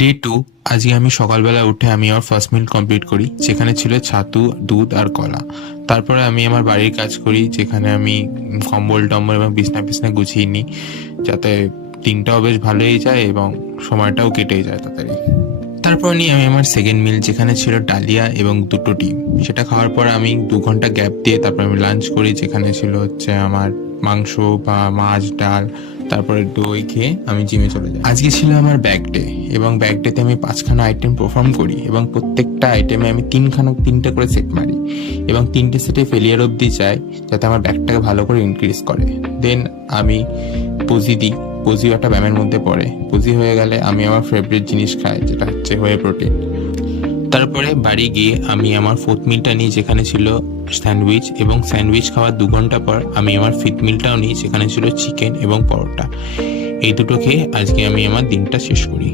Day 2। আজকে আমি সকালবেলা উঠে আমি আমার ফার্স্ট মিল কমপ্লিট করি, যেখানে ছিল ছাতু, দুধ আর কলা। তারপরে আমি আমার বাড়ির কাজ করি, যেখানে আমি কম্বল টম্বল এবং বিছনা পিছনা গুছিয়ে নিই, যাতে দিনটাও বেশ ভালোই যায় এবং সময়টাও কেটে যায় তাড়াতাড়ি। তারপর নিয়ে আমি আমার সেকেন্ড মিল, যেখানে ছিল ডালিয়া এবং দুটো ডিম। সেটা খাওয়ার পর আমি 2 ঘন্টা গ্যাপ দিয়ে তারপর আমি লাঞ্চ করি, যেখানে ছিল হচ্ছে আমার মাংস বা মাছ, ডাল, তারপরে দই খেয়ে আমি জিমে চলে যাই। আজকে ছিল আমার ব্যাক ডে, এবং ব্যাক ডেতে আমি 5খানা আইটেম পারফর্ম করি এবং প্রত্যেকটা আইটেমে আমি 3টে করে সেট মারি এবং 3টে সেটে ফেলিয়ার অবধি যাই, যাতে আমার ব্যাকটাকে ভালো করে ইনক্রিজ করে। দেন আমি পজি দিই। পজিও একটা ব্যায়ামের মধ্যে পড়ে। পজি হয়ে গেলে আমি আমার ফেভারিট জিনিস খাই, যেটা হচ্ছে হয়ে প্রোটিন। তারপরে বাড়ি গিয়ে আমি আমার ফোর্থ মিলটা নিই, যেখানে ছিল স্যান্ডউইচ, এবং স্যান্ডউইচ খাওয়ার 2 ঘন্টা পর আমি আমার ফিফথ মিলটাও নিই, যেখানে ছিল চিকেন এবং পরোটা। এই দুটো খেয়ে আজকে আমি আমার দিনটা শেষ করি।